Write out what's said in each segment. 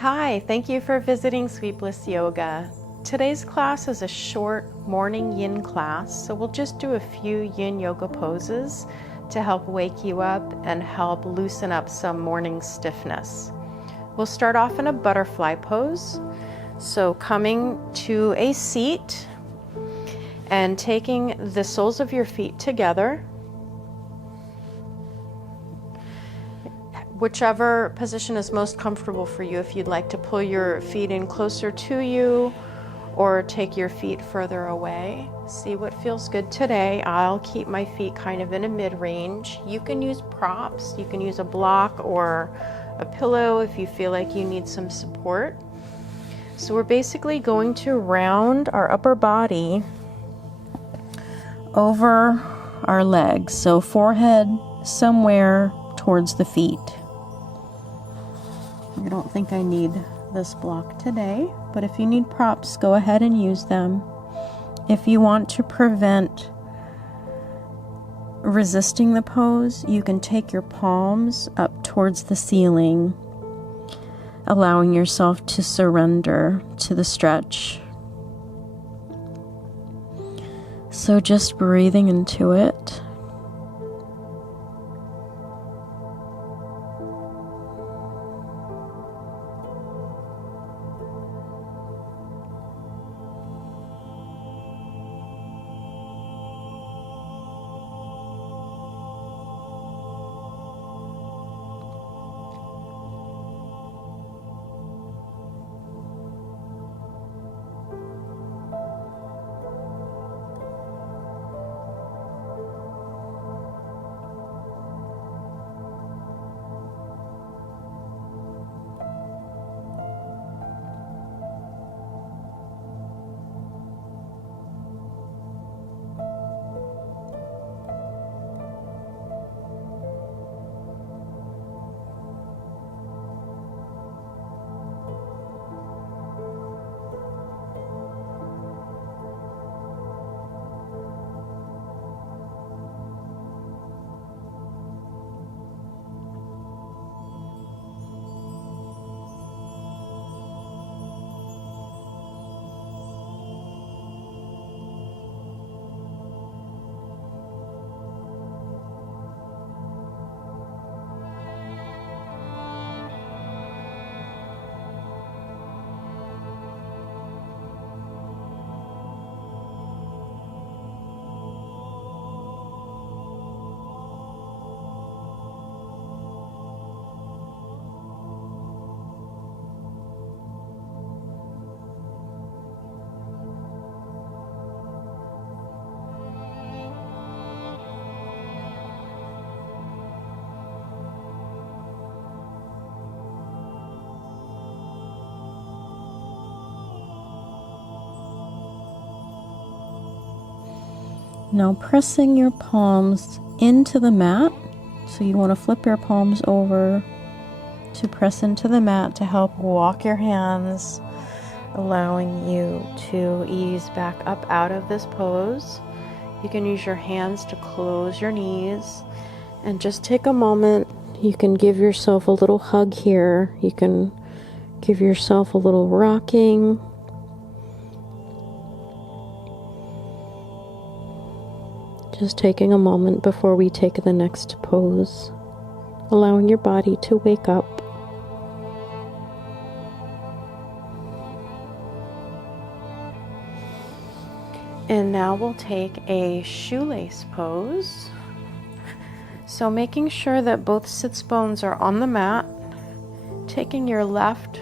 Hi, thank you for visiting Sweet Bliss Yoga. Today's class is a short morning yin class, so we'll just do a few yin yoga poses to help wake you up and help loosen up some morning stiffness. We'll start off in a butterfly pose, so coming to a seat and taking the soles of your feet together. Whichever position is most comfortable for you, if you'd like to pull your feet in closer to you or take your feet further away. See what feels good today. I'll keep my feet kind of in a mid-range. You can use props. You can use a block or a pillow if you feel like you need some support. So we're basically going to round our upper body over our legs. So forehead somewhere towards the feet. I don't think I need this block today, but if you need props, go ahead and use them. If you want to prevent resisting the pose, you can take your palms up towards the ceiling, allowing yourself to surrender to the stretch. So just breathing into it. Now pressing your palms into the mat. So you want to flip your palms over to press into the mat to help walk your hands, allowing you to ease back up out of this pose. You can use your hands to close your knees and just take a moment. You can give yourself a little hug here. You can give yourself a little rocking. Just taking a moment before we take the next pose, allowing your body to wake up. And now we'll take a shoelace pose. So making sure that both sits bones are on the mat, taking your left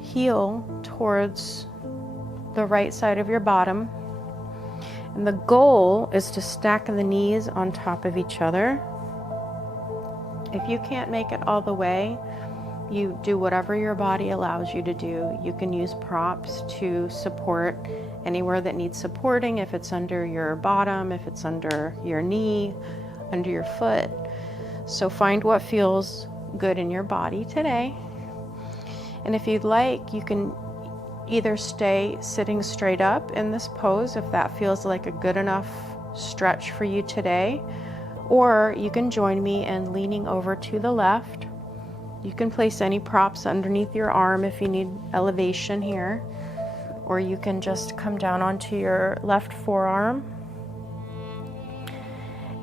heel towards the right side of your bottom. And the goal is to stack the knees on top of each other. If you can't make it all the way, you do whatever your body allows you to do. You can use props to support anywhere that needs supporting, if it's under your bottom, if it's under your knee, under your foot. So find what feels good in your body today. And if you'd like, you can either stay sitting straight up in this pose if that feels like a good enough stretch for you today, or you can join me in leaning over to the left You can place any props underneath your arm if you need elevation here, or you can just come down onto your left forearm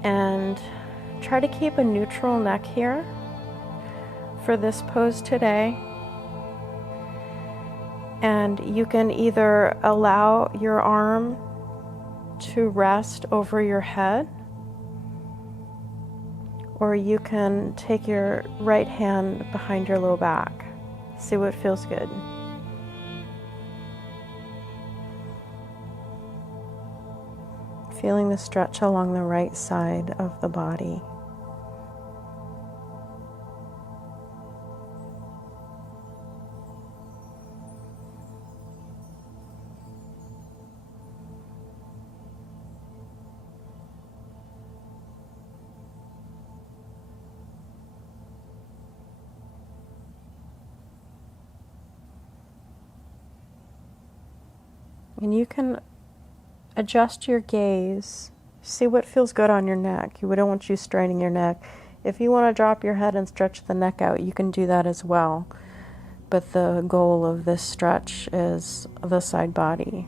and try to keep a neutral neck here for this pose today. And you can either allow your arm to rest over your head, or you can take your right hand behind your low back. See what feels good. Feeling the stretch along the right side of the body. And you can adjust your gaze. See what feels good on your neck. We don't want you straining your neck. If you want to drop your head and stretch the neck out, you can do that as well. But the goal of this stretch is the side body.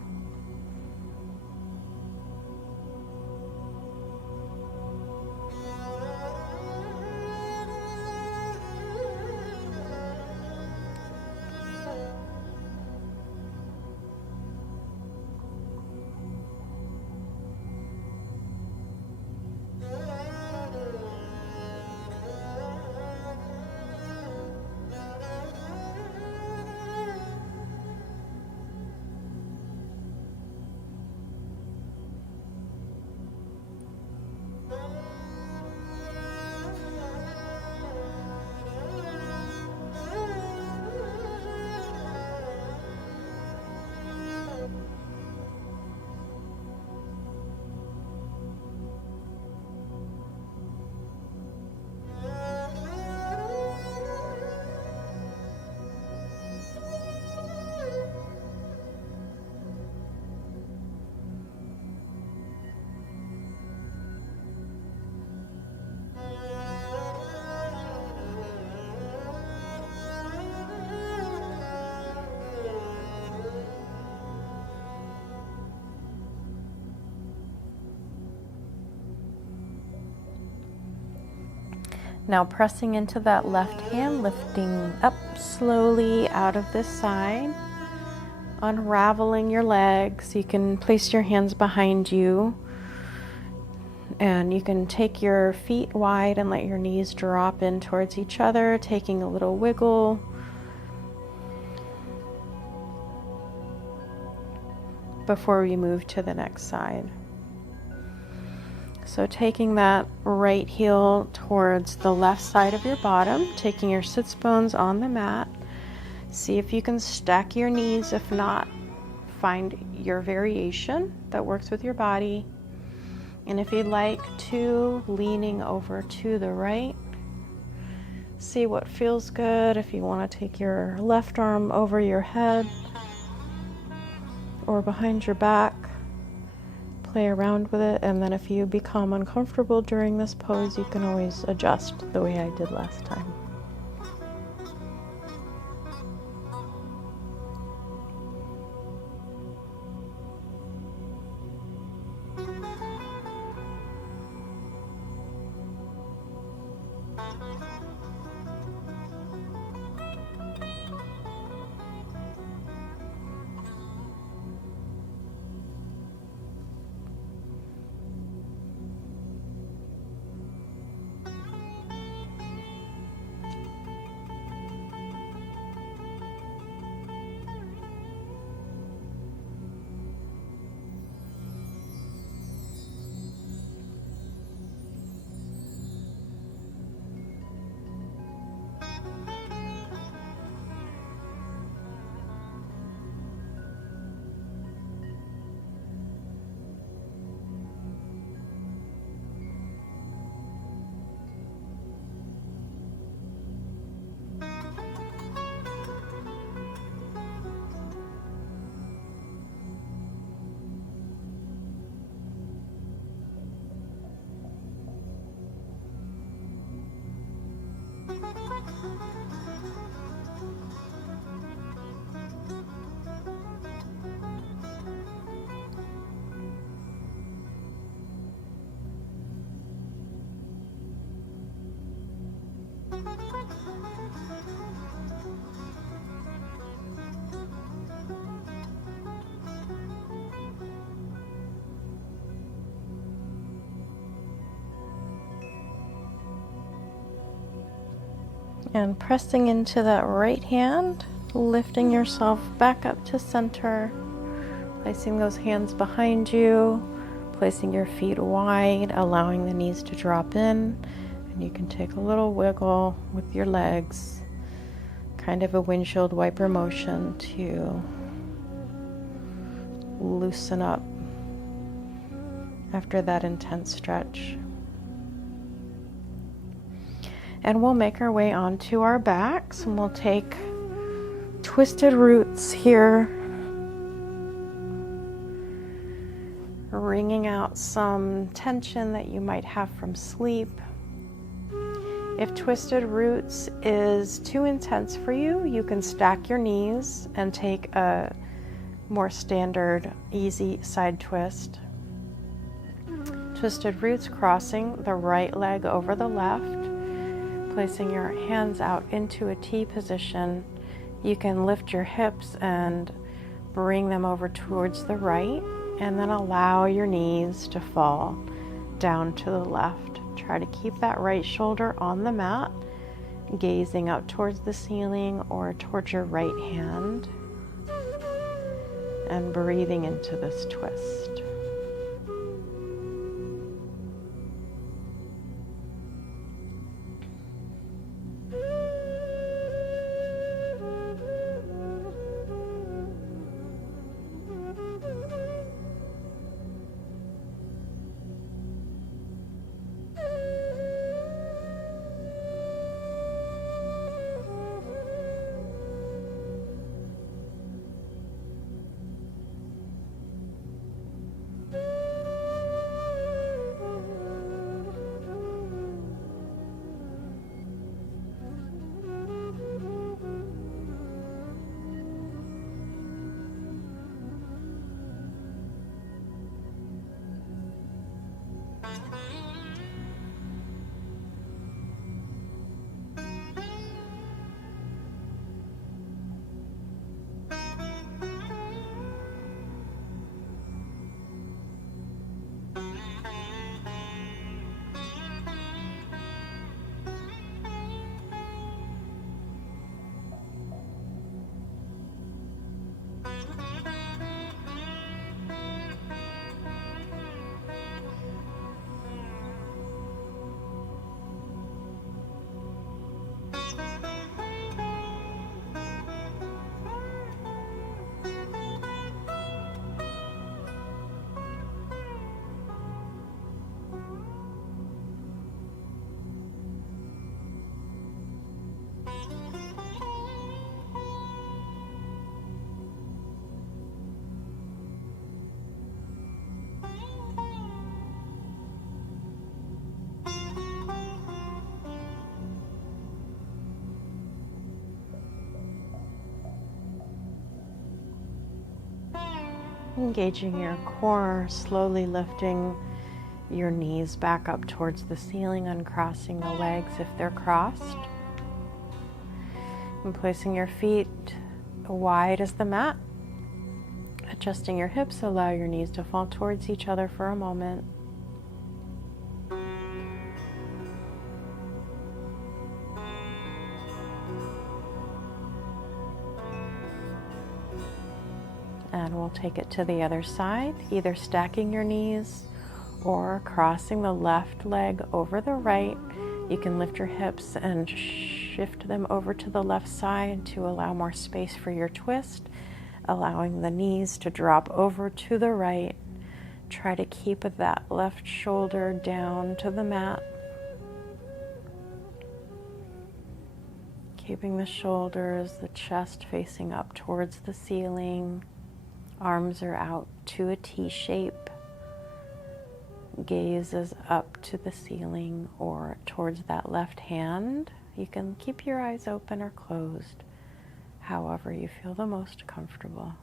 Now pressing into that left hand, lifting up slowly out of this side, unraveling your legs. You can place your hands behind you, and you can take your feet wide and let your knees drop in towards each other, taking a little wiggle. Before we move to the next side. So taking that right heel towards the left side of your bottom, taking your sits bones on the mat. See if you can stack your knees. If not, find your variation that works with your body. And if you'd like to, leaning over to the right. See what feels good. If you want to take your left arm over your head or behind your back, play around with it, and then if you become uncomfortable during this pose, you can always adjust the way I did last time. And pressing into that right hand, lifting yourself back up to center, placing those hands behind you, placing your feet wide, allowing the knees to drop in, and you can take a little wiggle with your legs, kind of a windshield wiper motion to loosen up after that intense stretch. And we'll make our way onto our backs, and we'll take twisted roots here, wringing out some tension that you might have from sleep. If twisted roots is too intense for you, you can stack your knees and take a more standard, easy side twist. Twisted roots, crossing the right leg over the left, placing your hands out into a T position. You can lift your hips and bring them over towards the right, and then allow your knees to fall down to the left. Try to keep that right shoulder on the mat, gazing up towards the ceiling or towards your right hand, and breathing into this twist. Engaging your core, slowly lifting your knees back up towards the ceiling, uncrossing the legs if they're crossed, and placing your feet wide as the mat. Adjusting your hips, allow your knees to fall towards each other for a moment. And we'll take it to the other side, either stacking your knees or crossing the left leg over the right. You can lift your hips and shift them over to the left side to allow more space for your twist, allowing the knees to drop over to the right. Try to keep that left shoulder down to the mat. Keeping the shoulders, the chest facing up towards the ceiling. Arms are out to a T shape. Gaze is up to the ceiling or towards that left hand. You can keep your eyes open or closed, however you feel the most comfortable.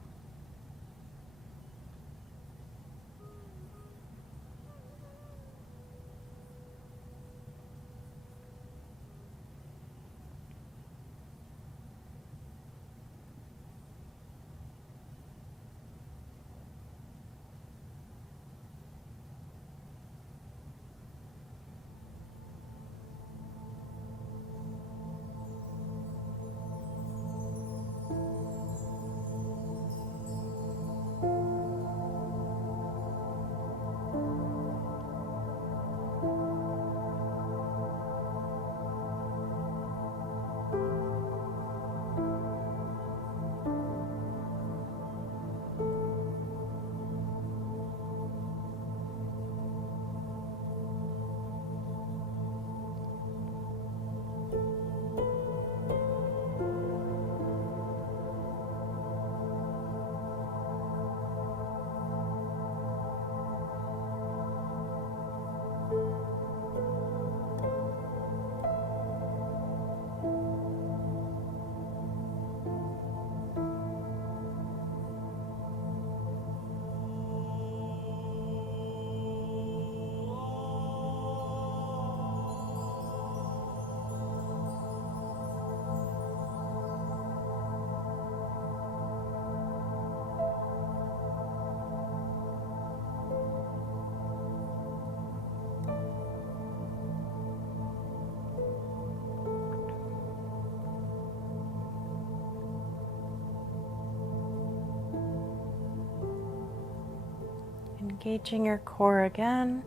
Engaging your core again,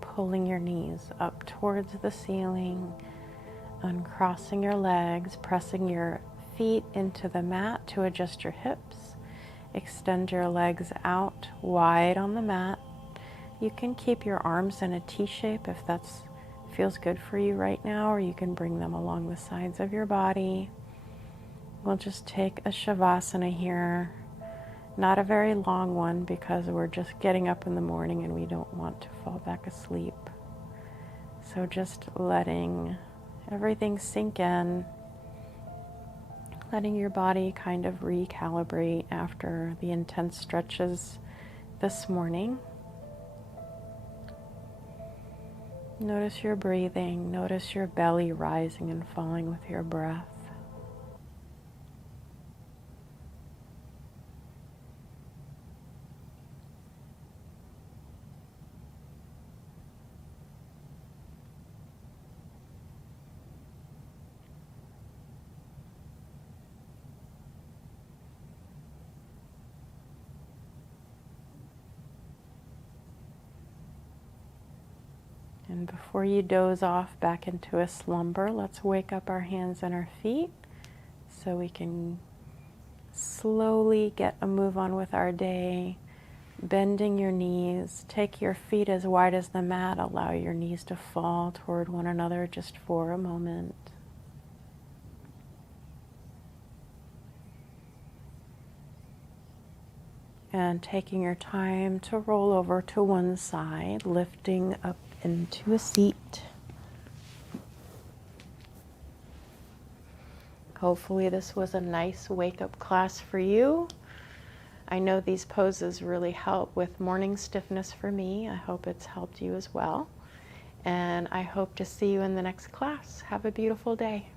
pulling your knees up towards the ceiling, uncrossing your legs, pressing your feet into the mat to adjust your hips. Extend your legs out wide on the mat. You can keep your arms in a T shape if that feels good for you right now, or you can bring them along the sides of your body. We'll just take a Shavasana here. Not a very long one because we're just getting up in the morning and we don't want to fall back asleep. So just letting everything sink in, letting your body kind of recalibrate after the intense stretches this morning. Notice your breathing, notice your belly rising and falling with your breath. And before you doze off back into a slumber, let's wake up our hands and our feet so we can slowly get a move on with our day. Bending your knees, take your feet as wide as the mat, allow your knees to fall toward one another just for a moment. And taking your time to roll over to one side, lifting up into a seat. Hopefully this was a nice wake-up class for you. I know these poses really help with morning stiffness for me. I hope it's helped you as well. And I hope to see you in the next class. Have a beautiful day.